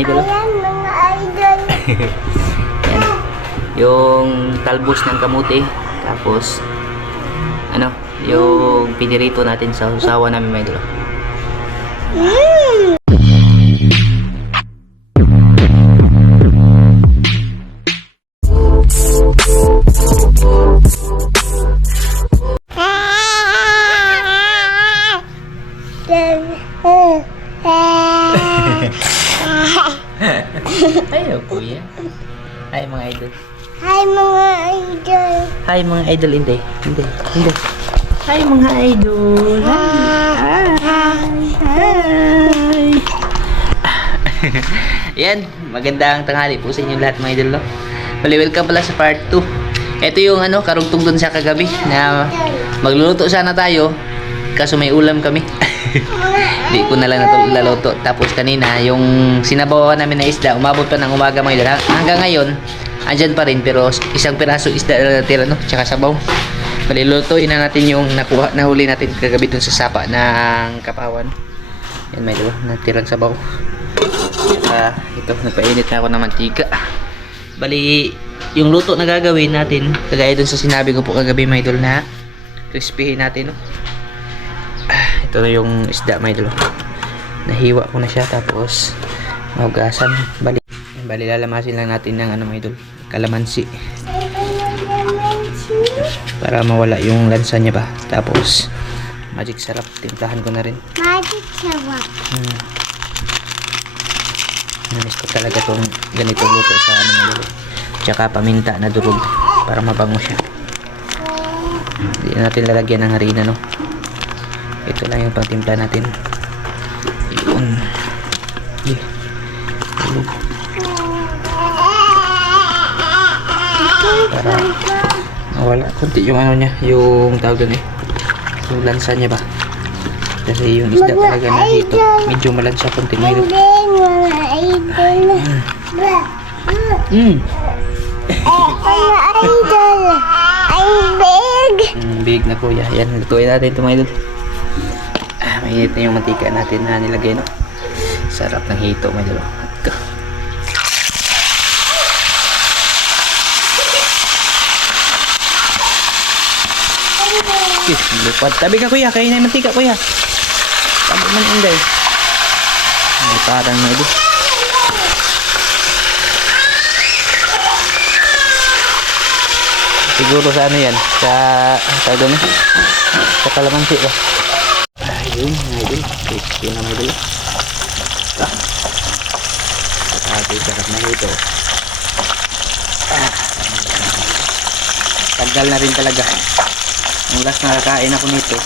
Idol. Ayan, mga idol. Yan. Yung talbos ng kamuti. Tapos, ano, yung pinirito natin sa usawa namin, mga idol. oh. Idol. Hindi. Hindi. Hindi. Hi, mga idol. Hi. Hi. Yan. Magandang tanghali po sa inyo lahat, mga idol. No? Bali, welcome pala sa part 2. Ito yung ano, karugtong dun sa kagabi na magluluto sana tayo. Kaso may ulam kami. Hindi ko na lang laloto. Tapos kanina, yung sinabawan namin na isda, umabot pa ng umaga mga idol. Ha- Hanggang ngayon, andyan pa rin. Pero isang piraso isda na natira, no? Tsaka sabaw. Balulutuin na natin yung nakuha, nahuli natin kagabi dun sa sapa ng kapawan. Yan may dalawa, natirang sabaw. Tsaka ito, nagpainit na ako ng mantika. Bali, yung luto na gagawin natin, kagaya dun sa sinabi ko po kagabi mga idol na crispyhin natin, no? Ah, ito na yung isda mga idol. Nahiwa ko na siya tapos mahugasan. Bali, bali lalamasin lang natin ng ano mga idol, kalamansi para mawala yung lansa niya ba. Tapos magic sarap, timplahan ko na rin. Magic sarap. Hmm. Namiss ko talaga tong ganitong luto sa ano mga idol. Tsaka paminta na durog para mabango siya. Hindi na natin lalagyan ng harina no. Ito lang yung pangtimpla natin. Yun. Yeah. Tulog. Para mawala konti yung ano niya, yung tawag doon eh. Yung lansa niya ba? Kasi yung isda talaga na hito. Medyo malansa idol. Ba? Mm. I'm big. Mm, big na kuya. Yan, lutuin natin ito mga idol. Ah, mainit na yung mantika natin na nilagay, no? Sarap ng hito, mga idol. Ito. Yes, lupad. Tabi ka kuya, kain na mantika kuya. Tabi man inday. May parang mga idol. Siguro sa ano yan? Sa, sa doon. Sa kalamansi ba? Ayun, idol. Crispy na mga idol. Ito. Ate, sarap na ito. Ah. Tagal na rin talaga. Ang last na kakain ako nito.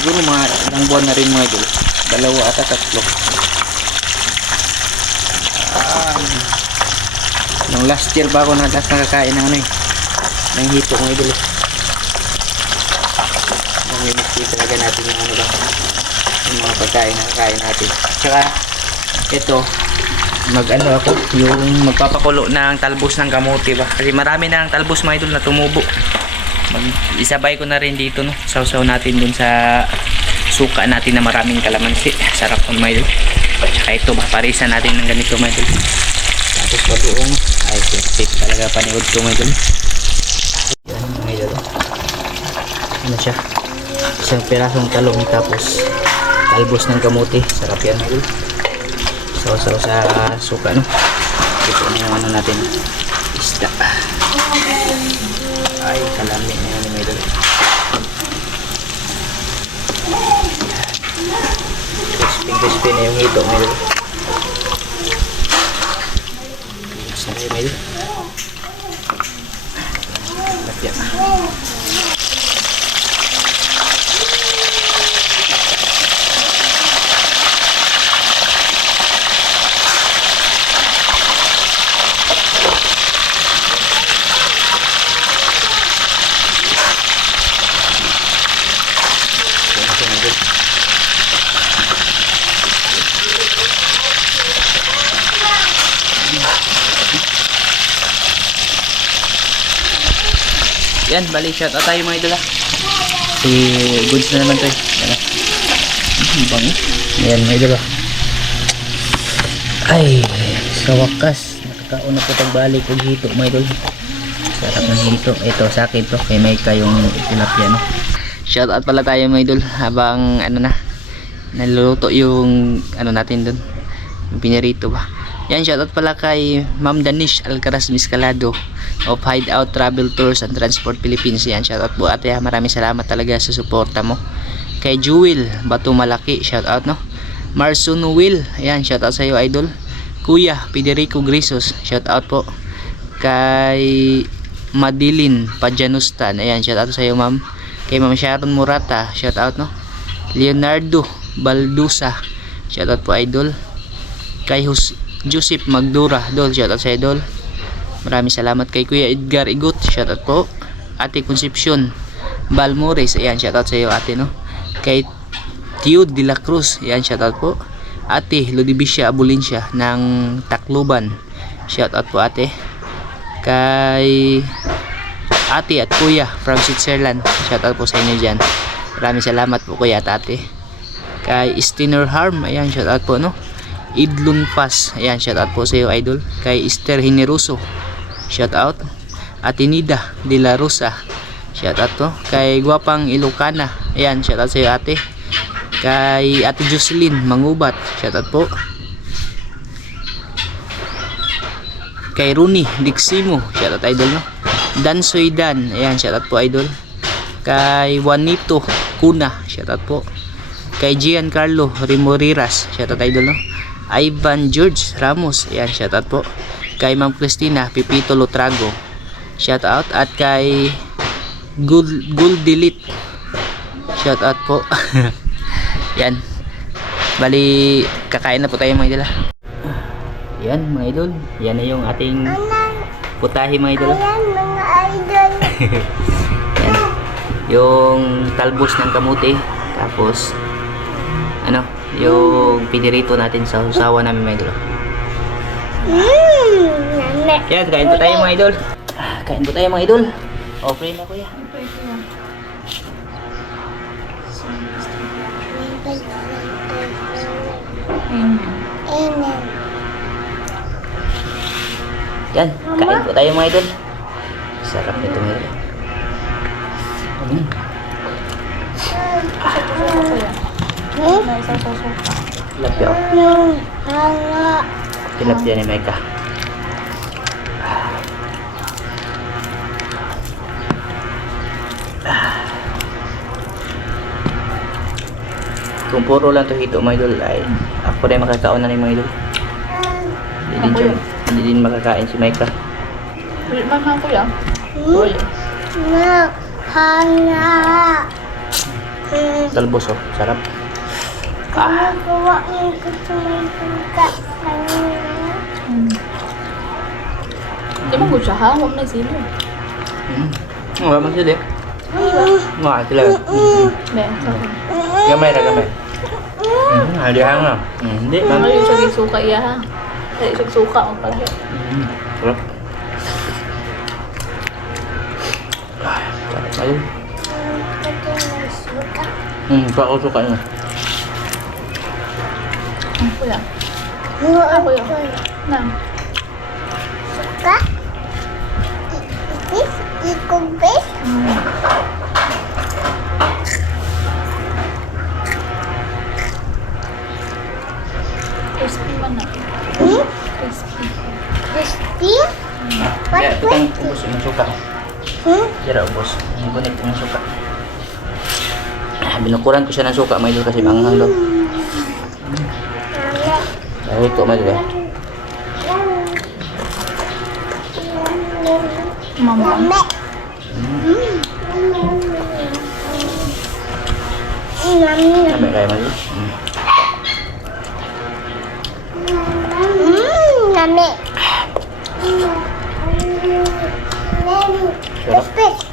Siguro mga ilang buwan na rin mga idol. Dalawa at tatlo. Ah. Nung last year ba ako na last nakakain ng ano eh ng hito mga idol mamimiksi talaga natin yung ano ba yung mga pagkain na kakain natin tsaka ito mag ano ako yung magpapakulo ng talbos ng kamote ba kasi marami na ang talbos mga idol na tumubo mag isabay ko na rin dito no sausaw natin dun sa suka natin na maraming kalamansi sarap ng idol tsaka ito ba parisan natin ng ganito idol tapos bagoong ay perfect talaga paniod ko idol. Ano siya? Isang pirasong talong tapos talbos ng kamuti. Sarap yan mga idol. Saw-saw sa suka no. Ito na yung ano natin. Isda. Ay, kalami na yan mga idol. Crispy crispy na yung hito mga idol. Sarap yan mga idol. Lapya. Yan, bali shout out tayo mga idol ah. Si goods na naman to eh. Yan ah. Ang bango. Yan mga idol ah. Ay, sa wakas, nakakauna po tagbalik og hito mga idol. Sarap ng hito. Ito, sa akin to. Kay may kayong tilapia, no? Shout out pala tayo mga idol. Habang, ano na, naluluto yung, ano natin dun. Yung pinirito ba. Yan, shout out pala kay Ma'am Danish Alcaraz Miscalado of Hideout Travel Tours and Transport Philippines. Yan, shout out po ate. Maraming salamat talaga sa suporta mo. Kay Jewel Batu Malaki, shout out no. Marson Will, ayan, shout out sa iyo idol. Kuya Federico Grisos, shout out po. Kay Madilin Pajanustan, ayan, shout out sa iyo ma'am. Kay Ma'am Sharon Murata, shout out no. Leonardo Baldusa, shout out po idol. Kay Jus Joseph Magdura, dol, shout out sa idol. Maraming salamat kay Kuya Edgar Igot, shout out po. Ate Concepcion Balmores, ayan, shout out sa iyo ate no. Kay Tio de la Cruz, yan shoutout po. Ate Lodibicia Abulincia ng Tacloban. Shoutout po ate. Kay ate at kuya from Switzerland. Shoutout po sa inyo dyan. Maraming salamat po kuya at ate. Kay Stiner Harm, ayan shoutout po no. Idlun Pass, ayan shoutout po sa iyo idol. Kay Esther Hineruso, shoutout. Ate Nida de la Rosa, shoutout po. Kay Guwapang Ilocana, ayan shoutout sa iyo ate. Kay Ate Jocelyn Mangubat. Shoutout po. Kay Rooney Diximo. Shoutout idol no? Dan Soydan. Ayan shoutout po idol. Kay Juanito Kuna shoutout po. Kay Giancarlo Rimoriras shoutout idol no? Ivan George Ramos. Ayan shoutout po kay Ma'am Cristina Pipito Lotrago shoutout at kay Gul Guldilit shoutout po Yan. Bali, kakain na po tayo mga idol. ah. Yan mga idol. Yan na yung ating putahe mga idol. ah. ayan mga idol. Yan. Yung talbos ng kamuti. Tapos, ano, yung pinirito natin sa usawa namin mga idol. ah. Name. Yan, kain po tayo mga idol. Ah, Kain po tayo mga idol. O, pray na kuya. Yan, kain po tayo mga idol. Sarap nito mga idol. Mm. Tilapia. Hmm. Tilapia ni Mecca. Kung puro lang to hito mga idol ay ako rin makakaon na ni mga idol. Hindi din, siya, hindi din makakain si Micah. Ulit man ha kuya. Hmm? Ulit. Na, hanga. Hmm. Talbos oh, sarap. Ah, Gawa yung gusto. Hanga. Hmm. Hindi mo siya ha. Huwag na sila. mm. Wala man sila. Hmm. Nga sila. Hmm. Be, sa akin. Gamay na gamay. Mm, hindi hang na. Mm, Hindi, Mga man. yung siya suka iya ha. Kaya siya suka ang pala. Mm, sarap. Ah, sarap ayun. Gusto mong suka. Hmm, pauso ka na. Ang kuya. Mga Ako yun. apple. Na. Suka? Itis? Ikubis? Hmm. Crispy? What Kaya, was itang ubos yung suka. Hmm? Tira ubos. Ang gunit yung suka. Ah, Binukuran ko siya ng suka, may kasi manghang daw. Mama. Dahil ito, may diba? Mama. Mama. Mama. Kami kaya may mm. Mmm, nami. Sarap. Toothpaste.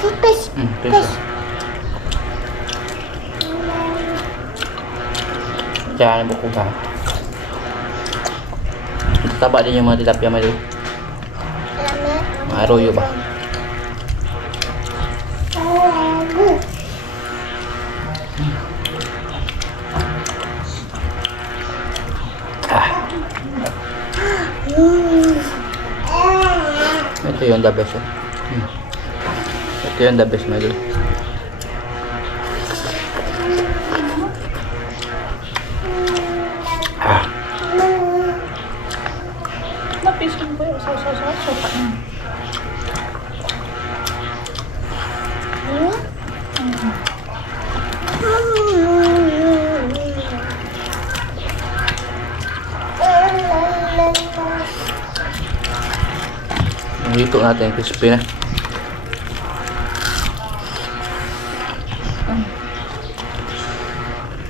Toothpaste. Mm, toothpaste. Kaya ano ko ba? Tataba din yung mga tilapia mali. Mga aroyo ba? Ah. Ito yung the best. Eh. Ito yung the best, my idol. Yung hito natin, crispy na.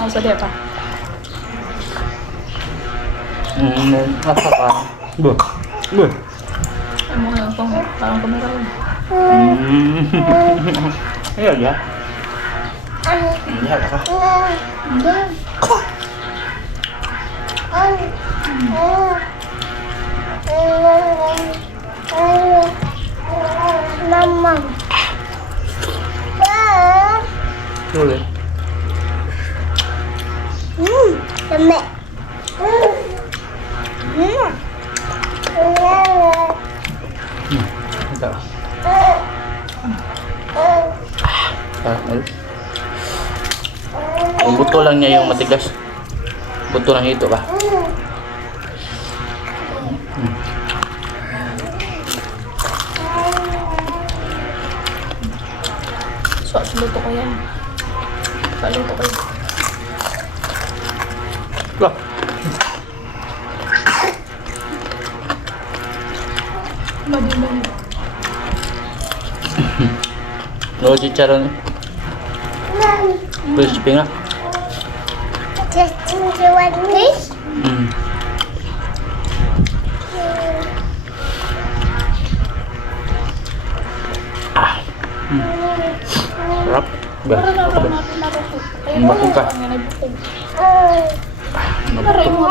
Ako sa diya pa. Mm, napaka. Buh. Buh. Ay mo ngayon kung parang kumira yun. Mm. Ayan, ya. Ayan, ka. Hindi. Mama. Buto lang ito ba? So, luto ko yan. Paluto ko yan. Wah. Madiman. No chicharon. Crispy nga. Kaya Ang bakong ka. Ang yan ay bukog. Ah. Aray mo.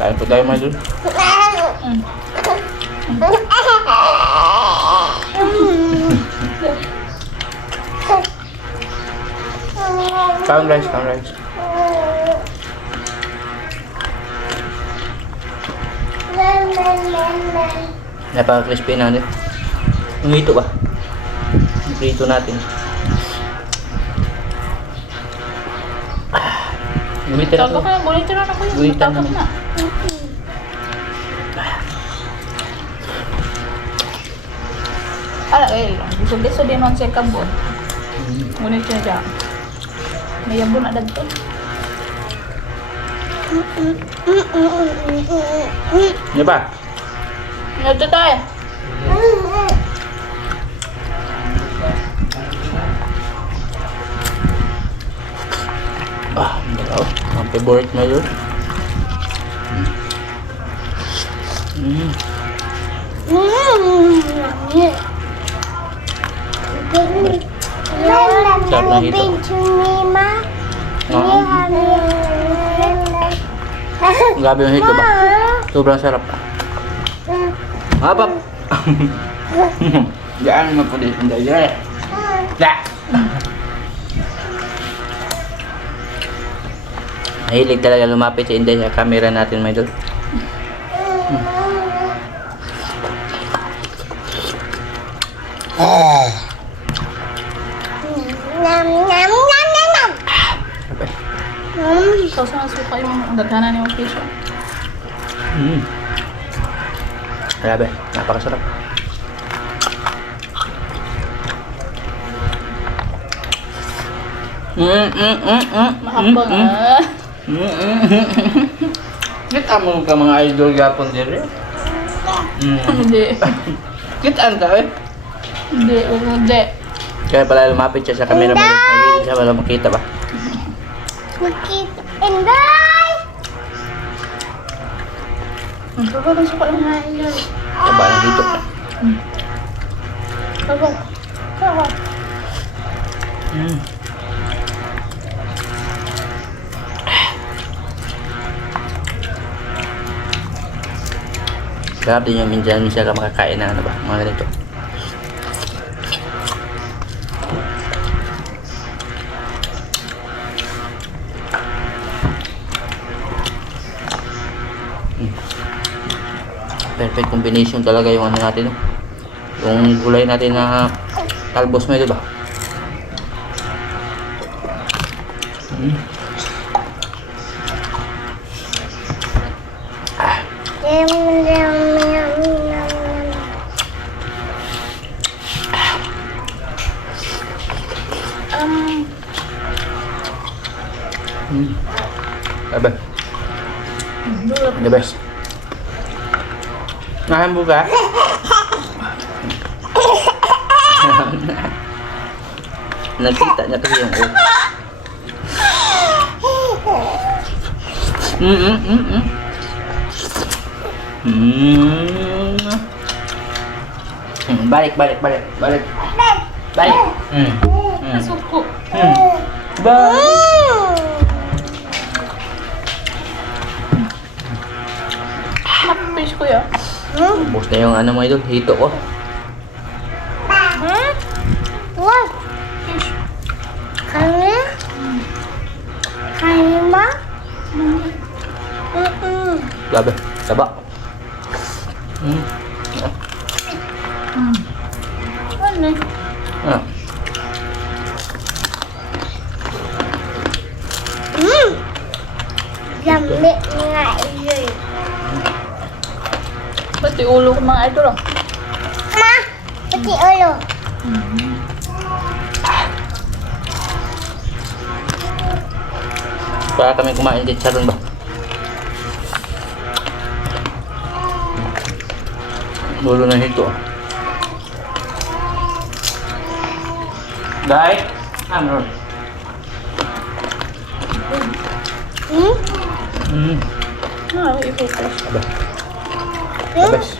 Kain po tayo mga dun. Mm. Kain rice, kain rice. Napaka-crispy na din. Yung ito ba? Prito natin. Ah. Gumitin Tago ako. ka, gunito na ako yun. Naman. na. Ala, eh, gusto-gusto din ang siya kabon. Ngunit siya dyan. May yabo na dagto. Ano ba? Ito tayo. Ah, ang dalaw. Ang favorite mo yun. Mm. Sarap ng hito. Oo. Ang gabi yung hito ba? Sobrang sarap ah. Mapap! Diyan mo po din. Hindi. Da! Mahilig talaga lumapit si Inday sa camera natin, my idol. So, sa suka yung daghanan yung fish. Mm. Grabe, napakasarap. Mm, mm, mm, mm, Mahapon. mm, mm. ah. Mm, mm, mm. Kita mo ka mga idol gapon dire. Mm. Hindi. Kitaan ka eh. Hindi. Hindi. Kaya pala lumapit siya sa camera mo. Hindi siya wala makita ba? Inday! Ang sarap ng suka yung hain yan. Taba na dito. Sarap. Sarap. Mm. Din yung minsan minsan ka makakain ng ano ba, mga ganito. Perfect combination talaga yung ano natin, no? Yung gulay natin na talbos mo, di ba? Mm. Yum. Um, Mm. The best. Nahan ka? Nakita niya kasi yung oat. Mm mm mm mm. Mm. Mm, Balik, balik, balik, balik. Balik. Mm. Mm. Nasuko. Mm. Balik. Ubus na yung ano mo idol, hito ko. Hmm? What? Kami? Kami ba? Mm-mm. Grabe, taba. Ulo ko mga idol ah. Ma, pati ulo. Para kami kumain din sa ron ba? Dulo na hito. ah. Dai, ano? Hmm? Mm. Ah, i-focus. Aba. Hmm? Abes.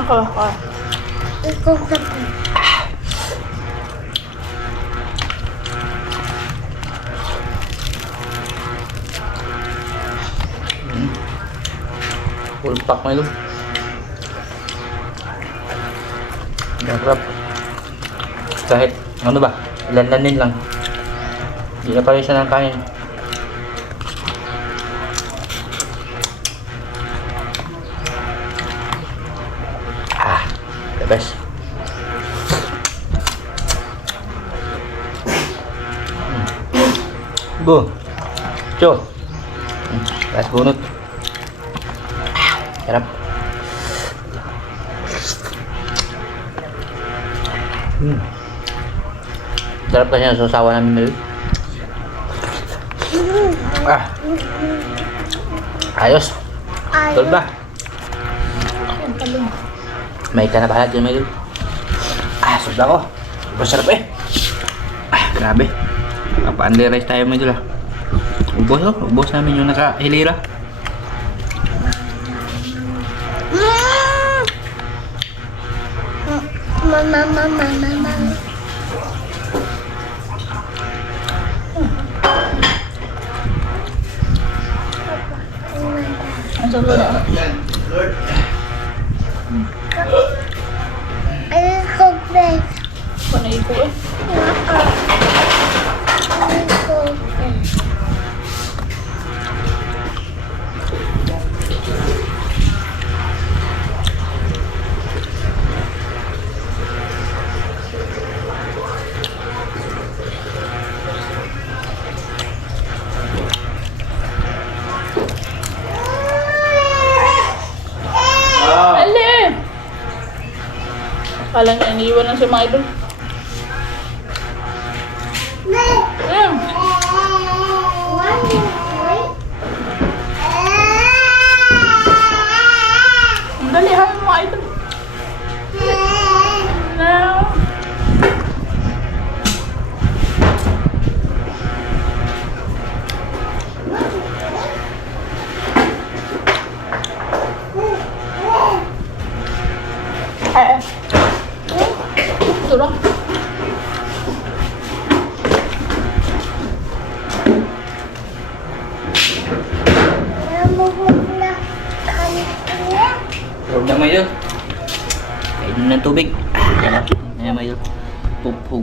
Ako, ako. Ikaw sabi. Full pack na yun. Sarap. Kahit ano ba, ilanlanin lang. Hindi na pala siya ng kain. Go. Cho. Last bunot. Sarap. Hmm. Sarap kasi ang sasawa namin ngayon. Ah. Ayos. Ay, Tol ba? May ka na bahala dyan, Maydol. Ah, sobra ko. Masarap eh. Ah, grabe. Papa-under rice tayo, Maydol ah. Ubos oh. Ubos namin yung nakahilira. Mama, mama, mama. Ang sabi na. Ay, kopes. Panay ko eh. Kala niya, iniiwan lang si mga idol.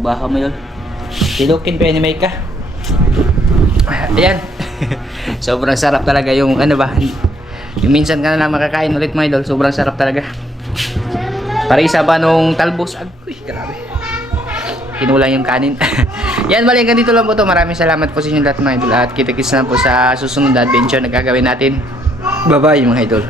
Hug- Hugba ka mga idol. Tilukin pa ni Mika. Ayan. Sobrang sarap talaga yung ano ba. Yung minsan ka na lang makakain ulit mga idol. Sobrang sarap talaga. Para isa ba nung talbos? Agoy, grabe. Kinulang yung kanin. Yan, bali hanggang dito lang po to. Maraming salamat po sa inyo lahat mga idol. At kita-kits na po sa susunod na adventure na gagawin natin. Bye-bye mga idol.